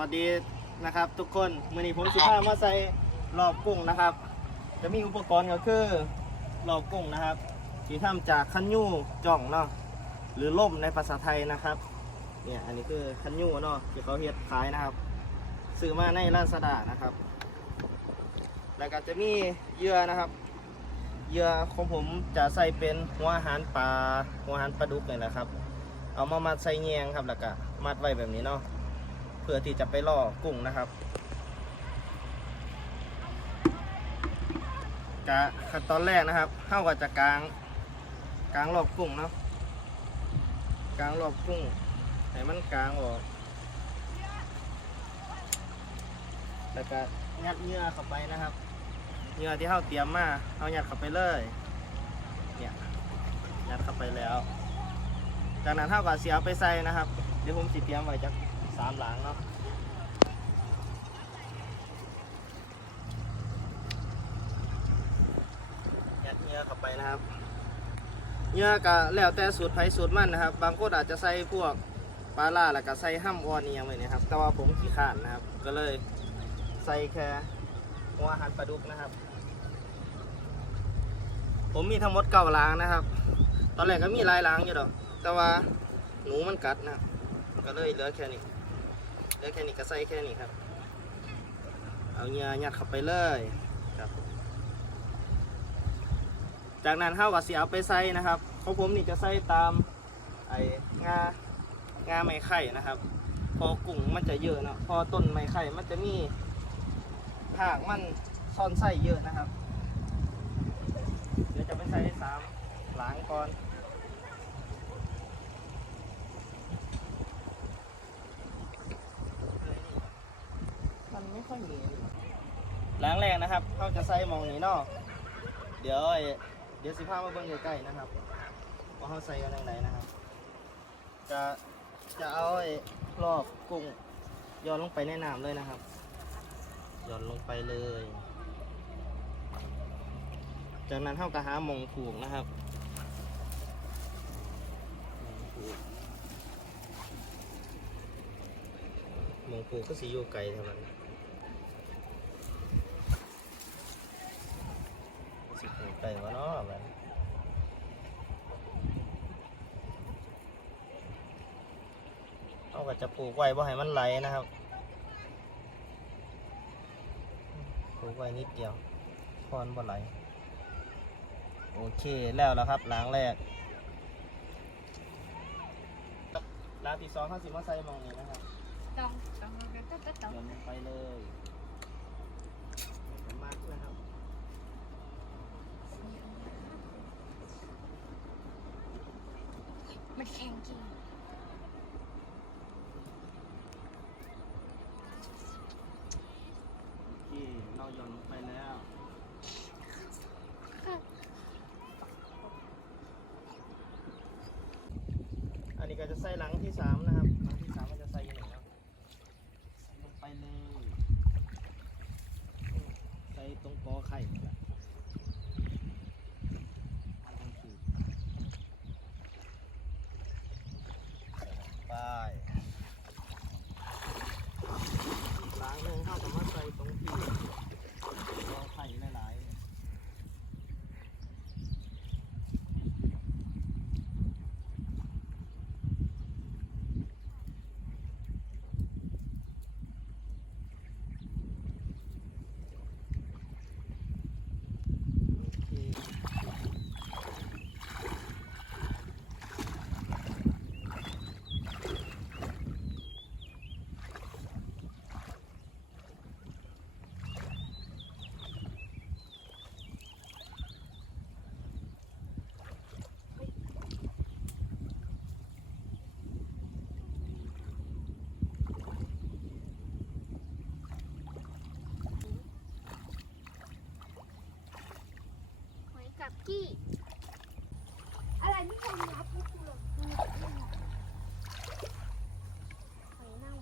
วัสดีนะครับทุกคนมื่อนี้ผมสิพามาใส่รอบกุ้งนะครับ จะมีอุปกรณ์ก็คือรอบกุ้งนะครับที่ทำจากคันยูจ่องเนาะหรือล่มในภาษาไทยนะครับเนี่ยอันนี้คือคันยูเนาะที่เขาเฮ็ดขายนะครับ ซื้อมาในลาซาด้านะครับ แล้วก็จะมีเหยื่อนะครับเหยื่อของผมจะใส่เป็นหัวอาหารปลาหัวอาหารปลาดุกนี่แหละครับ เอามามัดใส่แยงครับแล้วก็มัดไว้แบบนี้เนาะ เพื่อที่จะไปล่อกุ้งนะครับกะขั้นตอนแรกนะครับเข้ากับจะกลางกลางรอบกุ้งเนาะกลางรอบกุ้งให้มันกลางออกแล้วก็ยัดเหยื่อเข้าไปนะครับเหยื่อที่เข้าเตรียมมาเอายัดเข้าไปเลยเนี่ยยัดเข้าไปแล้ว จากนั้นเท่ากับเสียไปใส่นะครับ เดี๋ยวผมสิเตรียมไว้จาก สามหลังเนาะยัดเหงื่อเข้าไปนะครับเหงื่อก็แล้วแต่สูตรไผสูตรมันนะครับ บางคนอาจจะใส่พวกปลาล่าแล้วก็ใส่ห้ำออนเนี่ยังไงนะครับ แต่ว่าผมขี้ขานนะครับ ก็เลยใส่แค่หัวหารปลาดุกนะครับ ผมมีทั้งหมดเก้าล้างนะครับ ตอนแรกก็มีหลายล้างอยู่ดอก แต่ว่าหนูมันกัดนะ ก็เลยเหลือแค่นี้ แค่นี้ก็ใส่แค่นี้ครับ เอาเหงื่อยัดเข้าไปเลยครับ จากนั้นเท่ากับเสียเอาไปใส่นะครับของผมนี่จะใส่ตามไอ้งางาไม้ไข่นะครับ พอกุ้งมันจะเยอะเนาะพอต้นไม้ไข่มันจะมีหากมันซ่อนไส้เยอะนะครับ เดี๋ยวจะไปใส่สามหลังก่อน มันไม่ ค่อยมีล้างแรกนะครับเขาจะใส่มองนี้เนาะเดี๋ยวไอ้เดี๋ยวสิพามาเบิ่งใกล้ๆนะครับว่าเขาใส่กันยังไงนะครับ จะจะเอาไอ้รอบกุ้งย้อนลงไปในน้ำเลยนะครับย้อนลงไปเลย จากนั้นเท่ากับหามองผูกนะครับมองผูกก็สีอยู่ไกลเท่านั้นสิผูก ไกลวะเนาะมันเอาก็จะปลูกไว้บ่ให้มันไหลนะครับ ปลูกไว้นิดเดียวพอนบ่ไหล โอเคแล้วแล้วครับล้างแรกล้างที่สองข้าสิมาใส่มองนี้นะครับ ต้องต้องต้องต้องต้องยนลงไปเลยมากนะครับ มันแข็งจริงโอเคเราหยนลงไปแล้ว อันนี้ก็จะใส่หลังที่สามนะครับหลังที่สามมันจะใส่อยังไงครับใส่ลงไปเลยใส่ตรงกอไข่นี่แหละเอาตรงขีดใส่ลงไปล้างหนึ่งเท่ากับว่าใส่ตรงที่กอไข่หลายๆ โอเค ห อยกับกี้ อะไรที่ทำรับพวกคุณหรอหอยเน่า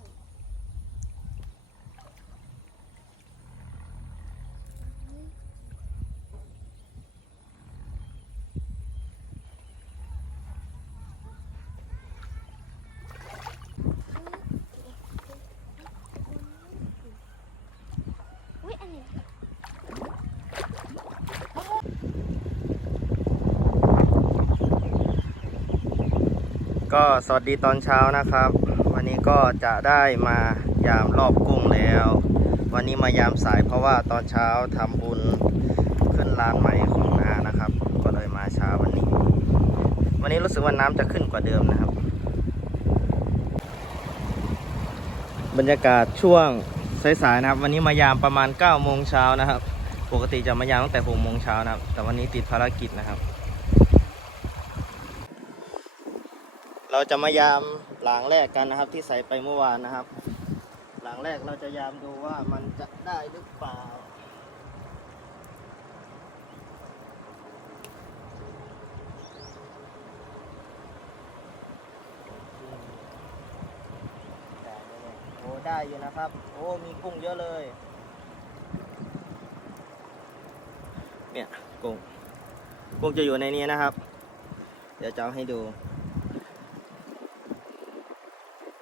ก็สวัสดีตอนเช้านะครับ วันนี้ก็จะได้มายามรอบกุ้งแล้ว วันนี้มายามสายเพราะว่าตอนเช้าทำบุญขึ้นลานใหม่ของนานะครับ ก็เลยมาเช้าวันนี้ วันนี้รู้สึกว่าน้ำจะขึ้นกว่าเดิมนะครับ บรรยากาศช่วงสายๆนะครับ วันนี้มายามประมาณ9โมงเช้านะครับ ปกติจะมายามตั้งแต่6โมงเช้านะครับ แต่วันนี้ติดภารกิจนะครับ เราจะมายามหลังแรกกันนะครับ ที่ใส่ไปเมื่อวานนะครับ หลังแรกเราจะยามดูว่ามันจะได้หรือเปล่าได้ไหมเนี่ยโอ้ได้อยู่นะครับ โอ้ มีกุ้งเยอะเลย เนี่ย กุ้ง กุ้งจะอยู่ในนี้นะครับ เดี๋ยวจะเอาให้ดู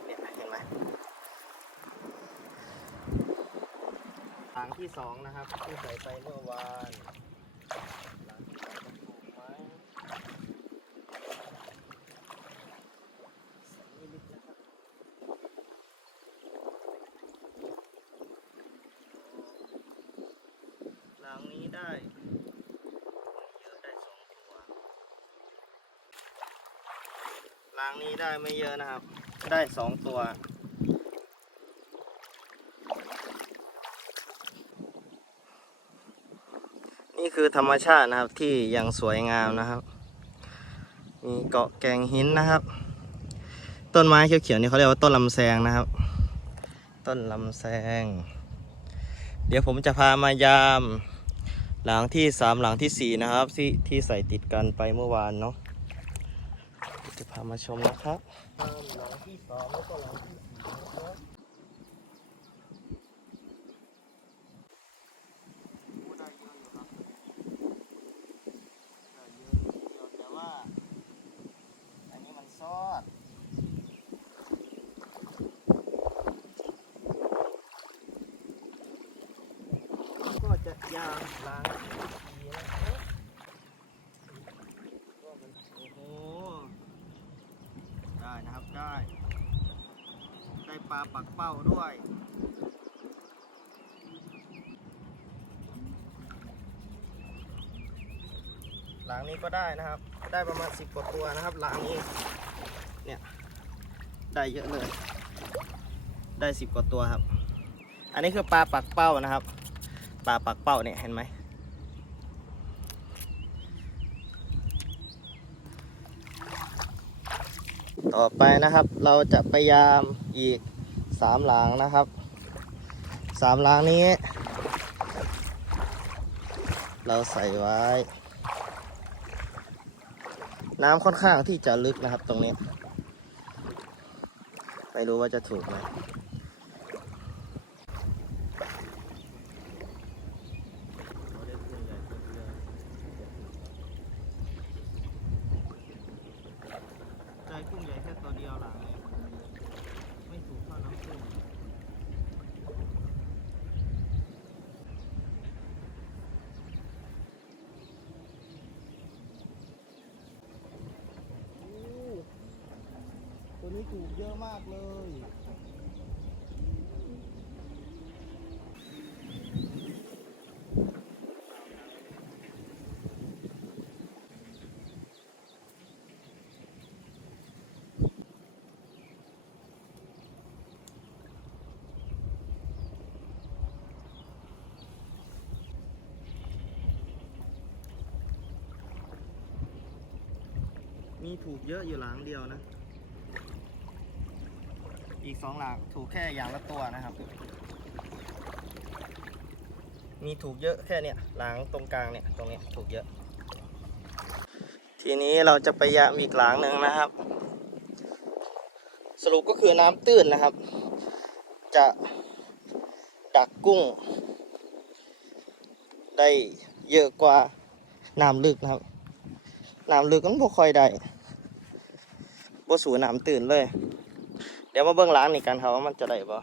เนี่ยเห็นไหม ถังที่สองนะครับที่ใส่ไปเมื่อวานหลังที่สองถูกไหมใส่ไม่ลึกนะครับหลังนี้ได้เยอะได้สองตัวหลังนี้ได้ไม่เยอะนะครับ ได้สองตัว นี่คือธรรมชาตินะครับที่ยังสวยงามนะครับ มีเกาะแกงหินนะครับ ต้นไม้เขียวๆนี่เขาเรียกว่าต้นลำแซงนะครับ ต้นลำแซง เดี๋ยวผมจะพามายาม หลังที่สามหลังที่สี่นะครับที่ที่ใส่ติดกันไปเมื่อวานเนาะจะพามาชมนะครับหลังที่สองแล้วก็หลังที่สี่นะครับโอ้ได้เยอะอยู่ครับได้เยอะอยู่เดียวแต่ว่า อันนี้มันซอด ก็ จะยางล้างดีนะครับก็มันโอ้โห ได้นะครับได้ ได้ปลาปักเป้าด้วย หลังนี้ก็ได้นะครับ ได้ประมาณสิบกว่าตัวนะครับ หลังนี้ เนี่ย ได้เยอะเลย ได้สิบกว่าตัวครับ อันนี้คือปลาปักเป้านะครับ ปลาปักเป้าเนี่ยเห็นไหมต่อไปนะครับเราจะพยายามอีกสามหลังนะครับสามหลังนี้ เราใส่ไว้ น้ำค่อนข้างที่จะลึกนะครับตรงนี้ ไม่รู้ว่าจะถูกไหม ใจกุ้งใหญ่แค่ตัวเดียวหลังเลยไม่ถูกเท่าน้ำกุ้งโอ้ตัว นี้ถูกเยอะมากเลยมีถูกเยอะอยู่หลังเดียวนะ อีกสองหลังถูกแค่อย่างละตัวนะครับ มีถูกเยอะแค่เนี้ยหลังตรงกลางเนี่ยตรงเนี้ยถูกเยอะ ทีนี้เราจะไปยามอีกหลังหนึ่งนะครับ สรุปก็คือน้ำตื้นนะครับ จะดักกุ้ง ได้เยอะกว่าน้ำลึกนะครับน้ำลึกมันบ่ค่อยได้บ่สูน้ำตื่นเลย เดี๋ยวมาเบื้องล้างนี่กันครับว่ามันจะได้บ่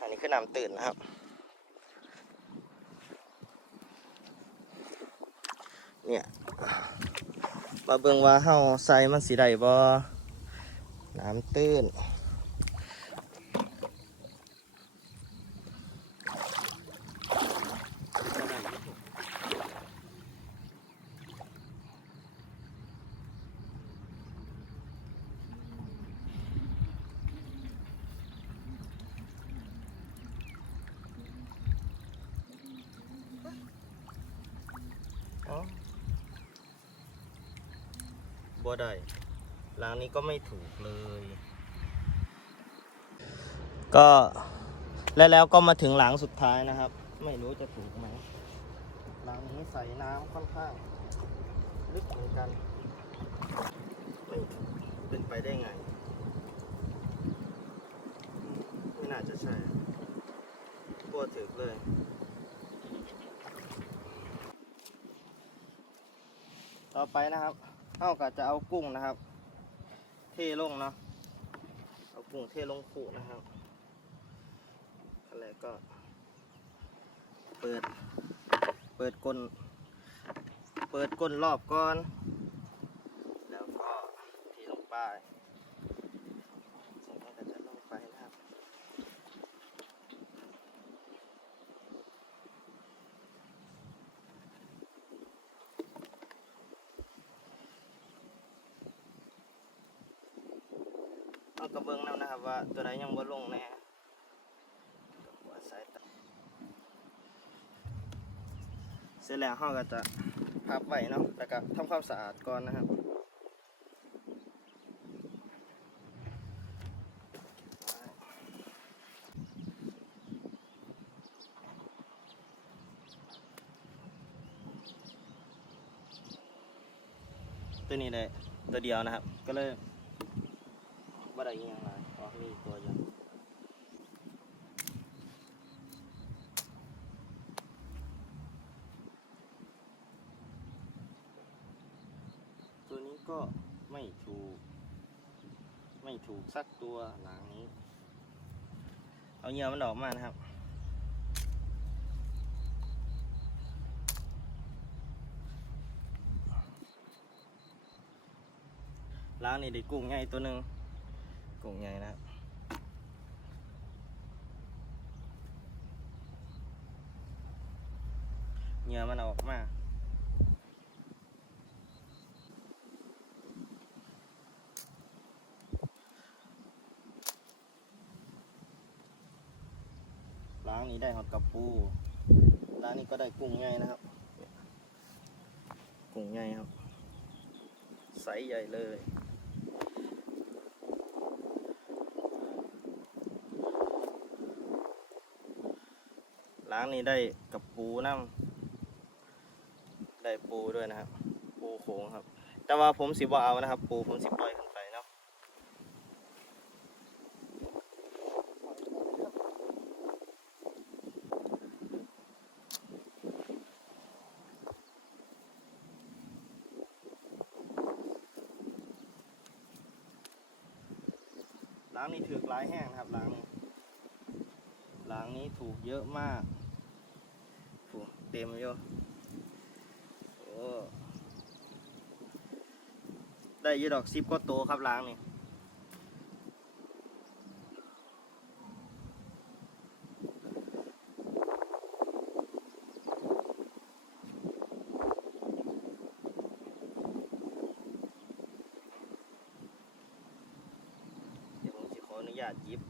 อันนี้คือน้ำตื่นนะครับ เนี่ยมาเบื้องว่าเฮาใส่มันสีได้บ่น้ำตื้น อ๋อบ่ได้หลัง นี้ก็ไม่ถูกเลย ก็และแล้วก็มาถึงหลังสุดท้ายนะครับ ไม่รู้จะถูกไหมหลังนี้ใส่น้ำค่อนข้างลึกเหมือนกันไม่ถูกเป็นไปได้ไง ไม่น่าจะใช่กลัวถึกเลยต่อไปนะครับเอาก็จะเอากุ้งนะครับ เทลงเนาะเอากุ้งเทลงผูนะครับอะไรก็ เปิด เปิดก้นเปิดก้นรอบก่อน แล้วก็เทลงไปจากนั้นก็จะลงไปนะครับ เอากระเบื้องแล้วนะครับว่าตัวไหนยังบ่ลงแน่หัวสายตาเสร็จ แล้วเราก็จะพับไว้เนาะแล้วก็ทำความสะอาดก่อนนะครับตัวนี้เลยตัวเดียวนะครับ ก็เลยว่ได้ยังไรอ๋อมีอีกตัวอยู่วนี้ก็ไม่ถูก ไม่ถูกสักตัวหลังนี้ เอาเหยื่อมันออกมานะครับล้างนี่ได้กุ้งใหญ่ตัวหนึ่งกุ้งใหญ่นะครับเหงื่อมันออกมาางนี้ได้หอดกับปูล้างนี้ก็ได้กุ้งใหญ่นะครับ กุ้งใหญ่ครับไซส์ใหญ่เลยล้างนี้ได้กับปูน้ำได้ปูด้วยนะครับ ปูโขงครับ แต่ว่าผมสิบ่เอานะครับ ปูผมสิปล่อยขึ้นาะล้างนี้ถือกลายแห้งนะครับล้างนี้หลังนี้ถูกเยอะมากถูกเต็มเยู่โอ้ได้ยี่ดอกซิปก็โตครับล้างนี่เดี๋ยวผมจะขออนุญาตหยิบ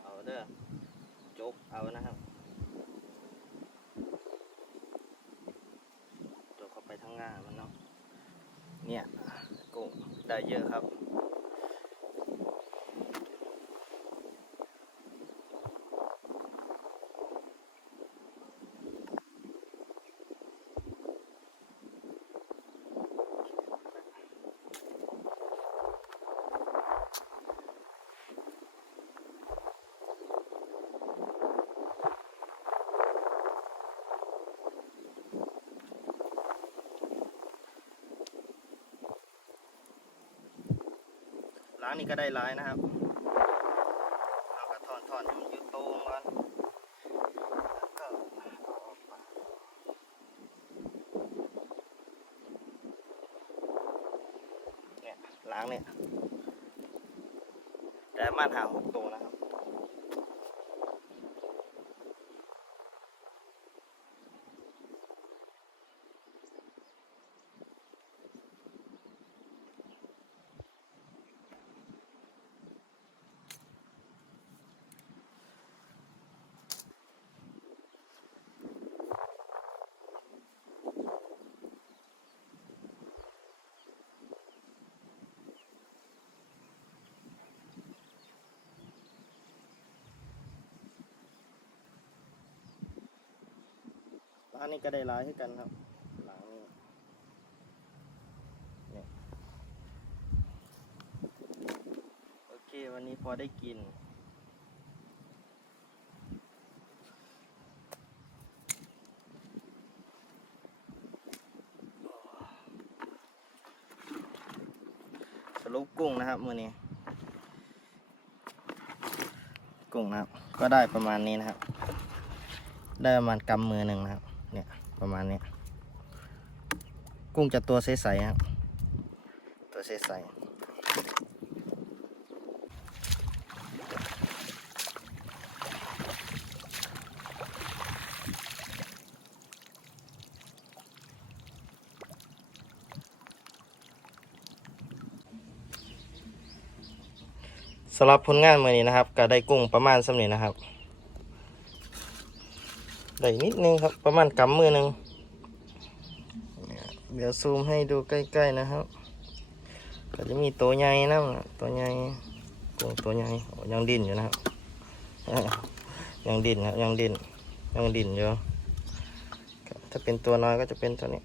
เอาเด้อจกเอานะครับจกเข้าไปทั้งงามันเนาะเนี่ยกุ้งได้เยอะครับ ล้างนี่ก็ได้ร้ายนะครับเอากระถอนถอนมันอยืดโตงก่อนก็เอาออกมาเนี่ยล้างเนี่ยแต่มาณหาหกตัวนะ ครันนี้ก็ได้ร้ายให้กันครับ หลังนี้เนี่ยโอเควันนี้พอได้กิน สรุปกุ้งนะครับมือนี้กุ้งนะครับ ก็ได้ประมาณนี้นะครับ ได้ประมาณกำมือหนึ่งนะครับ เนี่ยประมาณนี้กุ้งจะตัวใสๆครับตัวใสๆสำหรับผลงานมือนี้นะครับก็ได้กุ้งประมาณสำนี้นะครับ ได้นิดนึงครับ ประมาณกำมือหนึ่งเดี๋ยวซูมให้ดูใกล้ๆนะครับ ก็จะมีตัวใหญ่นะตัวใหญ่ตัวตัวใหญ่ยังดิ้นอยู่นะครับยังดิ้นครับยังดิ้นยังดิ้นอยู่ถ้าเป็นตัวน้อยก็จะเป็นตัวนี้